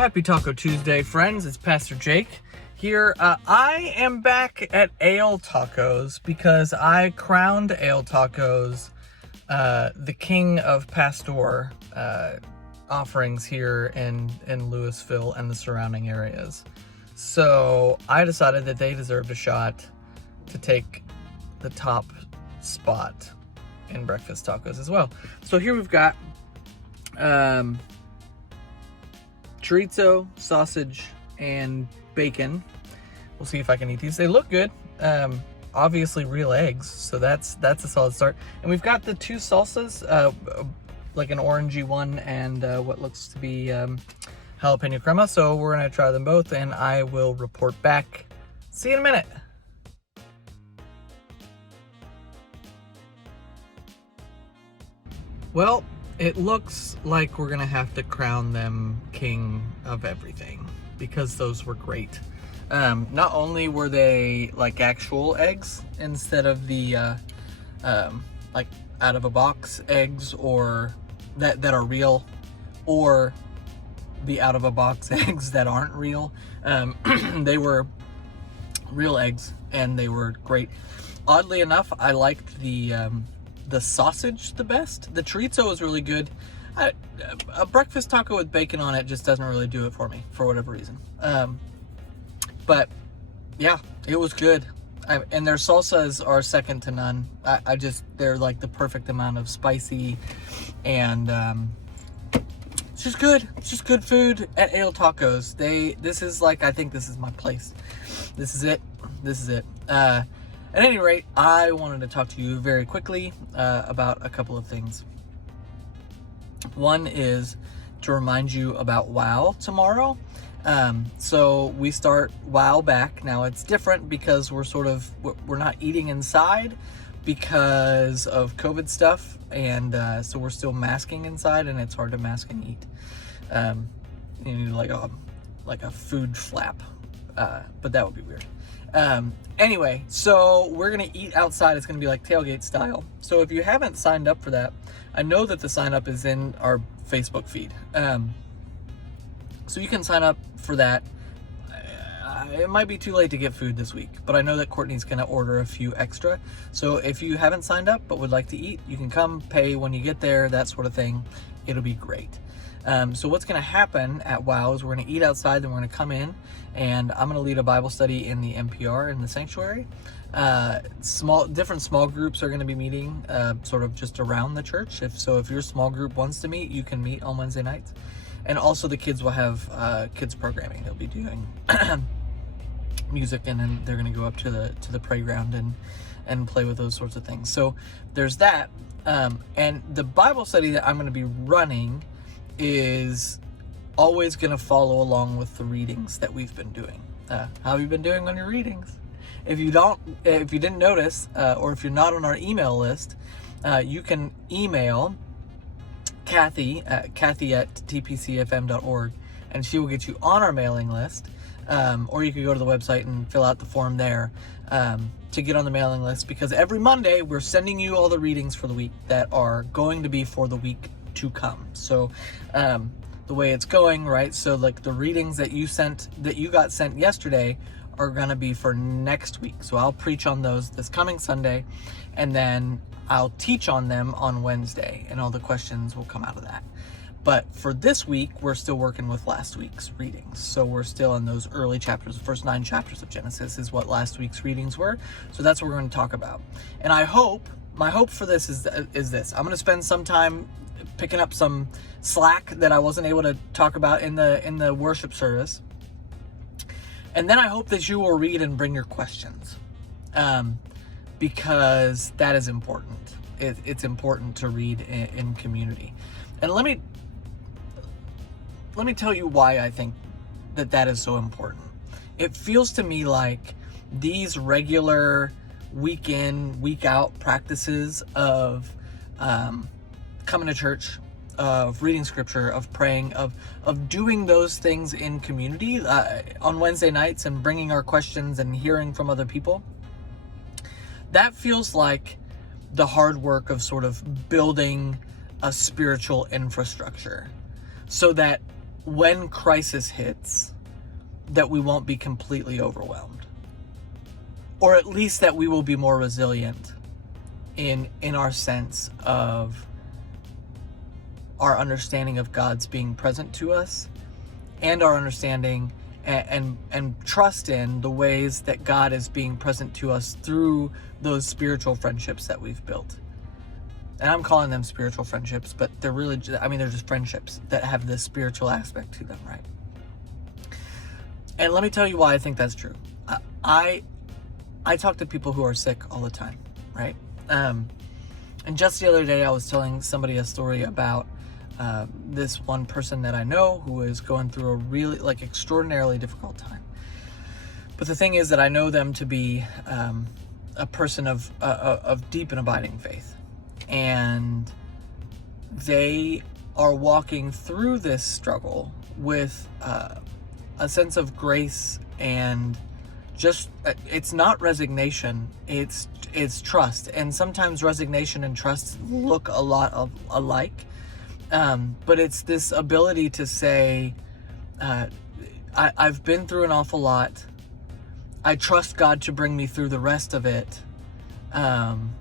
Happy Taco Tuesday, friends. It's Pastor Jake here. I am back at Ale Tacos because I crowned Ale Tacos the king of Pastor offerings here in Lewisville and the surrounding areas. So I decided that they deserved a shot to take the top spot in breakfast tacos as well. So here we've got chorizo, sausage, and bacon. We'll see if I can eat these. They look good. Obviously real eggs, so that's a solid start. And we've got the two salsas, like an orangey one and what looks to be jalapeno crema. So we're gonna try them both, and I will report back. See you in a minute. Well, it looks like we're gonna have to crown them king of everything because those were great. Not only were they like actual eggs instead of the like out of a box eggs, or that are real, or the out of a box eggs that aren't real. They were real eggs and they were great. Oddly enough, I liked the sausage the best. The chorizo was really good. A breakfast taco with bacon on it just doesn't really do it for me for whatever reason. But yeah, it was good. And their salsas are second to none. They're like the perfect amount of spicy, and it's just good. It's just good food at Ale Tacos. This is like, I think this is my place. This is it. At any rate, I wanted to talk to you very quickly about a couple of things. One is to remind you about WOW tomorrow. So we start WOW back. Now it's different because we're not eating inside because of COVID stuff, and so we're still masking inside, and it's hard to mask and eat. You need like a food flap, but that would be weird. Anyway, so we're gonna eat outside. It's gonna be like tailgate style. So if you haven't signed up for that, I know that the sign up is in our Facebook feed. So you can sign up for that. It might be too late to get food this week, but I know that Courtney's gonna order a few extra. So if you haven't signed up but would like to eat, you can come, pay when you get there, that sort of thing. It'll be great. So what's going to happen at WOW is we're going to eat outside, then we're going to come in, and I'm going to lead a Bible study in the NPR in the sanctuary. Different small groups are going to be meeting sort of just around the church. If your small group wants to meet, you can meet on Wednesday nights. And also the kids will have kids programming. They'll be doing music, and then they're going to go up to the playground and play with those sorts of things. So there's that. And the Bible study that I'm going to be running is always going to follow along with the readings that we've been doing. How have you been doing on your readings? If you didn't notice, or if you're not on our email list, you can email Kathy at tpcfm.org, and she will get you on our mailing list. Or you can go to the website and fill out the form there to get on the mailing list, because every Monday we're sending you all the readings for the week that are going to be for the week to come. So the way it's going, right? So like the readings that you got sent yesterday are gonna be for next week. So I'll preach on those this coming Sunday, and then I'll teach on them on Wednesday, and all the questions will come out of that. But for this week, we're still working with last week's readings. So we're still in those early chapters. The first 9 chapters of Genesis is what last week's readings were. So that's what we're going to talk about. And my hope for this is this. I'm going to spend some time picking up some slack that I wasn't able to talk about in the worship service. And then I hope that you will read and bring your questions, because that is important. It's important to read in community. And let me tell you why I think that is so important. It feels to me like these regular week in, week out practices of coming to church, of reading scripture, of praying, of doing those things in community on Wednesday nights, and bringing our questions and hearing from other people, that feels like the hard work of sort of building a spiritual infrastructure, so that when crisis hits, that we won't be completely overwhelmed, or at least that we will be more resilient in our sense of our understanding of God's being present to us, and our understanding and trust in the ways that God is being present to us through those spiritual friendships that we've built. And I'm calling them spiritual friendships, but they're really just, they're just friendships that have this spiritual aspect to them, right? And let me tell you why I think that's true. I talk to people who are sick all the time, right? And just the other day, I was telling somebody a story about this one person that I know who is going through a really extraordinarily difficult time. But the thing is that I know them to be a person of deep and abiding faith, and they are walking through this struggle with a sense of grace, and just it's not resignation, it's trust. And sometimes resignation and trust look a lot alike. But it's this ability to say, I've been through an awful lot. I trust God to bring me through the rest of it. And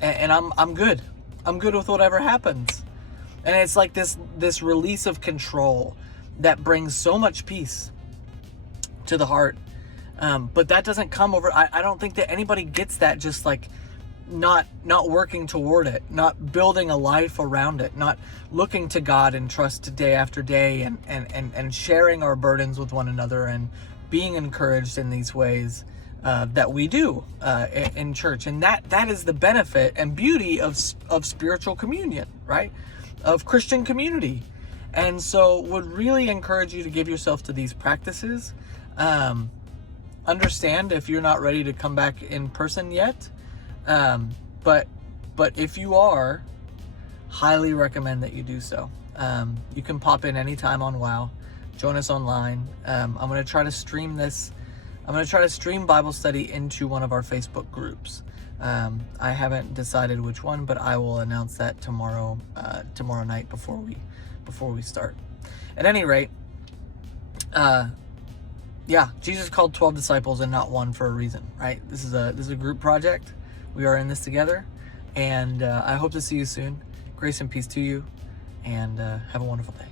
I'm good. I'm good with whatever happens. And it's like this release of control that brings so much peace to the heart. But that doesn't come over. I don't think that anybody gets that just like not working toward it, not building a life around it, not looking to God and trust day after day, and sharing our burdens with one another, and being encouraged in these ways that we do in church. And that is the benefit and beauty of spiritual communion, right? Of Christian community. And so would really encourage you to give yourself to these practices. Understand if you're not ready to come back in person yet. But if you are, highly recommend that you do so. You can pop in anytime on WOW, join us online. I'm going to try to stream this. I'm going to try to stream Bible study into one of our Facebook groups. I haven't decided which one, but I will announce that tomorrow night before we start. At any rate, Jesus called 12 disciples and not one for a reason, right? This is a group project. We are in this together, and I hope to see you soon. Grace and peace to you, and have a wonderful day.